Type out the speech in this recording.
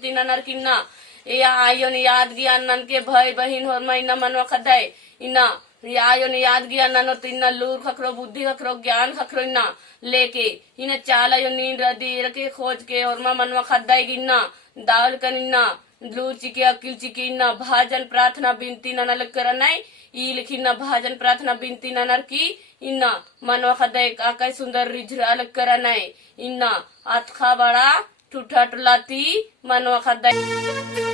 बिनती ननर किन्ना या आयोन याद गिया नन के भाई बहिन हो महीना मनवा खदाय इना आयोन याद गिया ननो तिन्ना लूर खखरो बुद्धि खखरो ज्ञान खखरो इना लेके इन चाल यो नींद रदी रके खोज के और मनवा खदाय गिन्ना दाल कनिन्ना लूर चिके अकिल चिके इन्ना भाजन प्रार्थना बिनती ननल करनाय ई लिखिना भाजन प्रार्थना बिनती ननर की इन्ना मनवा खदाय काका सुंदर रिझराल करनाय इन्ना आतखा बड़ा ठुठा टुलाती मनवा खदाय